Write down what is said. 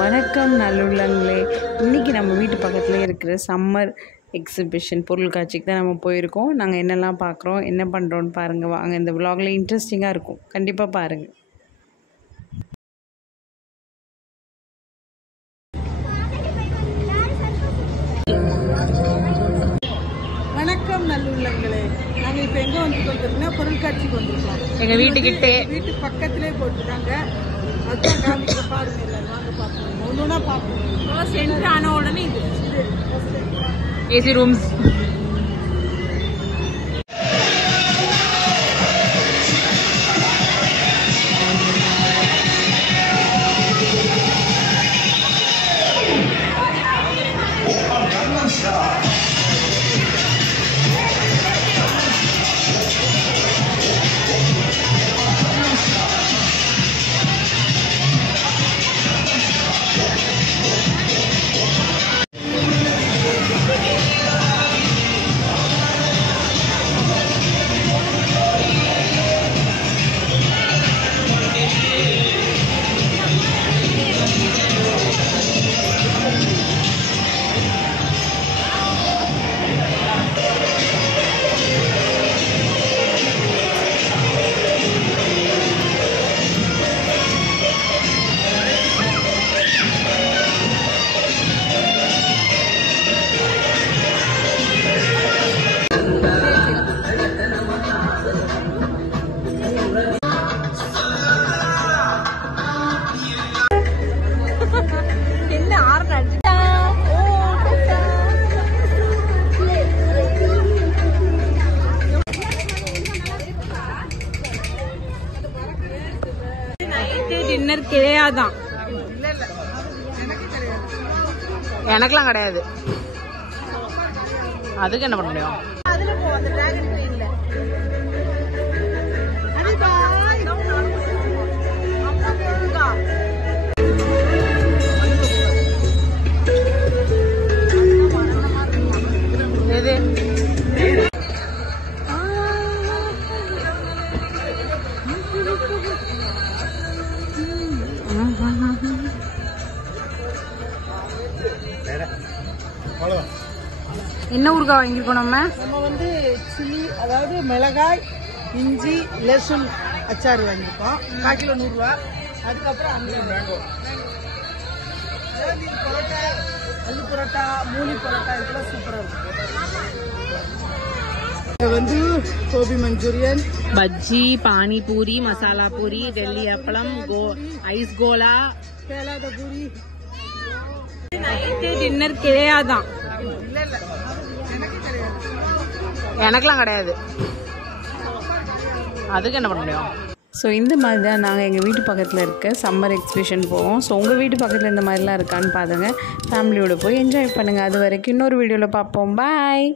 வணக்கம் நல்லுள்ளங்களே. இன்றைக்கி நம்ம வீட்டு பக்கத்துலேயே இருக்கிற சம்மர் எக்ஸிபிஷன் பொருட்காட்சிக்கு தான் நம்ம போயிருக்கோம். நாங்கள் என்னெல்லாம் பார்க்குறோம், என்ன பண்ணுறோன்னு பாருங்கள். வாங்க, இந்த விலாகில் இன்ட்ரெஸ்டிங்காக இருக்கும், கண்டிப்பாக பாருங்கள். வணக்கம் நல்லுள்ளங்களே. நாங்கள் இப்போ எங்கே வந்துருக்கோம்னா பொருட்காட்சிக்கு வந்துருக்கோம். எங்கள் வீட்டுக்கிட்டே வீட்டு பக்கத்துலேயே போட்டுருக்காங்க. அதுதான் காமிக்கிற பாருங்க. இல்லை வாங்க பார்ப்போம், ஒன்று ஒன்றா பார்ப்போம். சென்டர் ஆன உடனே இது ஏசி ரூம்ஸ். டின்னர் கிடையாதான். எனக்கெல்லாம் கிடையாது. அதுக்கு என்ன பண்ண முடியும்? எது என்ன ஊருக்கா வாங்கிருக்கோம்? நம்ம வந்து சில்லி, அதாவது மிளகாய், இஞ்சி, லெசுன் அச்சாறு வாங்கியிருக்கோம். 1/4 கிலோ 100 ரூபா. அதுக்கப்புறம் பரோட்டா, அல்லு பரோட்டா, மூலி பரோட்டா, இதெல்லாம் சூப்பராக இருக்கும். இது வந்து கோபி மஞ்சூரியன், பஜ்ஜி, பானிபூரி, மசாலா பூரி, டெல்லி அப்பளம், ஐஸ் கோலா, பேலாத பூரி. நைட்டு டின்னர் கிடையாதான். எனக்கெல்லாம் கிடையாது. அதுக்கு என்ன பண்ண முடியும்? ஸோ இந்த மாதிரி தான் நாங்கள் எங்கள் வீட்டு பக்கத்தில் இருக்க சம்மர் எக்ஸிபிஷன் போவோம். ஸோ உங்கள் வீட்டு பக்கத்தில் இந்த மாதிரிலாம் இருக்கான்னு பாருங்கள். ஃபேமிலியோடு போய் என்ஜாய் பண்ணுங்கள். அது வரைக்கும் இன்னொரு வீடியோவில் பார்ப்போம். பாய்.